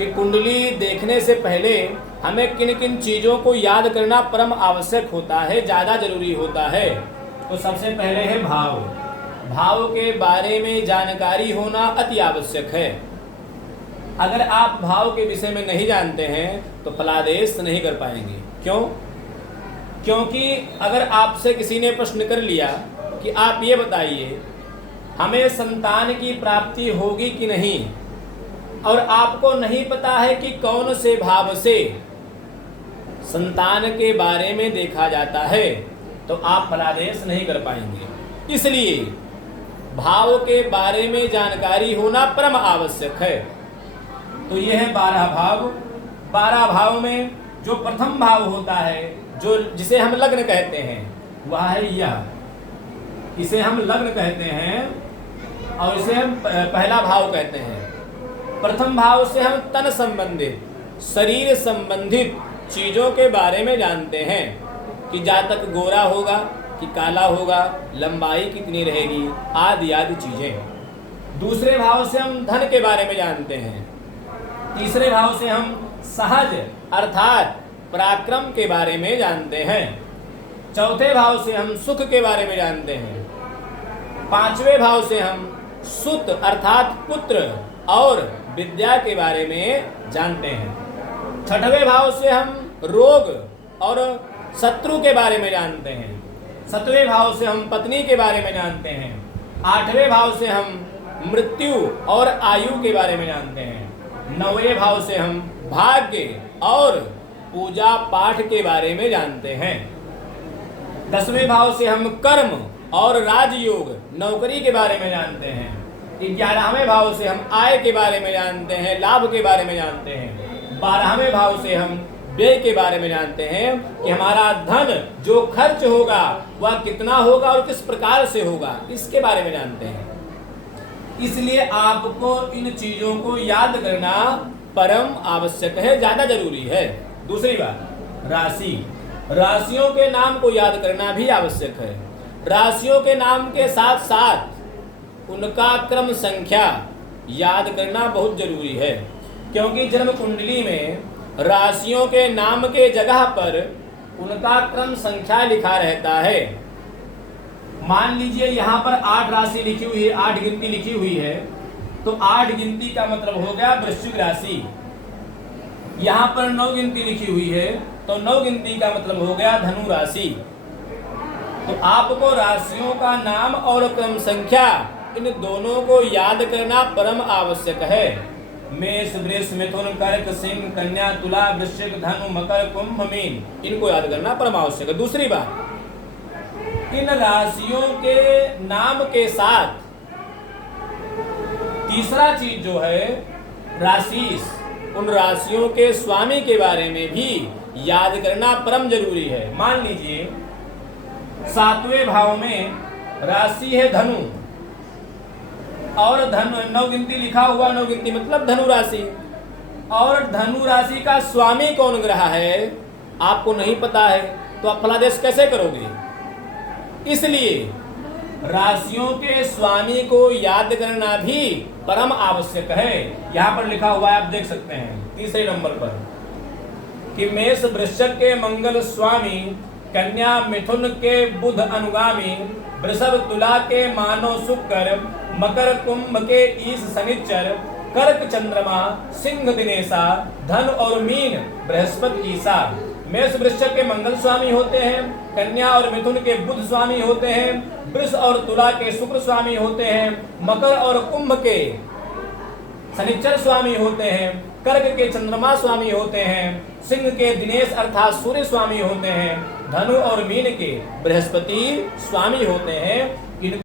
कि कुंडली देखने से पहले हमें किन किन चीज़ों को याद करना परम आवश्यक होता है, ज़्यादा जरूरी होता है। तो सबसे पहले है भाव। भाव के बारे में जानकारी होना अति आवश्यक है। अगर आप भाव के विषय में नहीं जानते हैं तो फलादेश नहीं कर पाएंगे। क्यों? क्योंकि अगर आपसे किसी ने प्रश्न कर लिया कि आप ये बताइए हमें संतान की प्राप्ति होगी कि नहीं, और आपको नहीं पता है कि कौन से भाव से संतान के बारे में देखा जाता है, तो आप फलादेश नहीं कर पाएंगे। इसलिए भाव के बारे में जानकारी होना परम आवश्यक है। तो यह है 12 भाव। 12 भाव में जो प्रथम भाव होता है, जो जिसे हम लग्न कहते हैं, वह है यह। इसे हम लग्न कहते हैं और इसे हम पहला भाव कहते हैं। प्रथम भाव से हम तन संबंधित, शरीर संबंधित चीज़ों के बारे में जानते हैं कि जातक गोरा होगा कि काला होगा, लंबाई कितनी रहेगी, आदि आदि चीज़ें। दूसरे भाव से हम धन के बारे में जानते हैं। तीसरे भाव से हम सहज अर्थात पराक्रम के बारे में जानते हैं। चौथे भाव से हम सुख के बारे में जानते हैं। पांचवें भाव से हम सुत अर्थात पुत्र और विद्या के बारे में जानते हैं। छठवें भाव से हम रोग और शत्रु के बारे में जानते हैं। सातवें भाव से हम पत्नी के बारे में जानते हैं। आठवें भाव से हम मृत्यु और आयु के बारे में जानते हैं। नौवें भाव से हम भाग्य और पूजा पाठ के बारे में जानते हैं। 10वें भाव से हम कर्म और राजयोग नौकरी के बारे में जानते हैं। 11वें भाव से हम आय के बारे में जानते हैं, लाभ के बारे में जानते हैं। 12वें भाव से हम व्यय के बारे में जानते हैं कि हमारा धन जो खर्च होगा वह कितना होगा और किस प्रकार से होगा, इसके बारे में जानते हैं। इसलिए आपको इन चीजों को याद करना परम आवश्यक है, ज्यादा जरूरी है। दूसरी बात, राशि। राशियों के नाम को याद करना भी आवश्यक है। राशियों के नाम के साथ साथ उनका क्रम संख्या याद करना बहुत जरूरी है, क्योंकि जन्म कुंडली में राशियों के नाम के जगह पर उनका क्रम संख्या लिखा रहता है। मान लीजिए यहाँ पर 8 राशि लिखी हुई है, 8 गिनती लिखी हुई है, तो 8 गिनती का मतलब हो गया वृश्चिक राशि। यहाँ पर 9 गिनती लिखी हुई है, तो 9 गिनती का मतलब हो गया धनु राशि। तो आपको राशियों का नाम और क्रम संख्या इन दोनों को याद करना परम आवश्यक है। मेष, वृष, मिथुन, कर्क, सिंह, कन्या, तुला, वृश्चिक, धनु, मकर, कुंभ, मीन, इनको याद करना परम आवश्यक है। दूसरी बात, इन राशियों के नाम के साथ तीसरा चीज जो है राशि, उन राशियों के स्वामी के बारे में भी याद करना परम जरूरी है। मान लीजिए 7वें भाव में राशि है धनु और धनु 9 गिनती लिखा हुआ, 9 गिनती मतलब धनु राशि, और धनु राशि का स्वामी कौन ग्रह है आपको नहीं पता है, तो आप फलादेश कैसे करोगे? इसलिए राशियों के स्वामी को याद करना भी परम आवश्यक है। यहाँ पर लिखा हुआ है, आप देख सकते हैं तीसरे नंबर पर कि मेष वृश्चिक के मंगल स्वामी, कन्या मिथुन के बुध अनुगामी, वृषभ तुला के मानो शुक्र, मकर कुंभ के ईश शनिचर, कर्क चंद्रमा, सिंह दिनेशा, धन और मीन बृहस्पति ईसा। मेष वृश्चिक के मंगल स्वामी होते हैं, कन्या और मिथुन के बुध स्वामी होते हैं, वृष और तुला के शुक्र स्वामी होते हैं, मकर और कुंभ के शनिचर स्वामी होते हैं, कर्क के चंद्रमा स्वामी होते हैं, सिंह के दिनेश अर्थात सूर्य स्वामी होते हैं, धनु और मीन के बृहस्पति स्वामी होते हैं।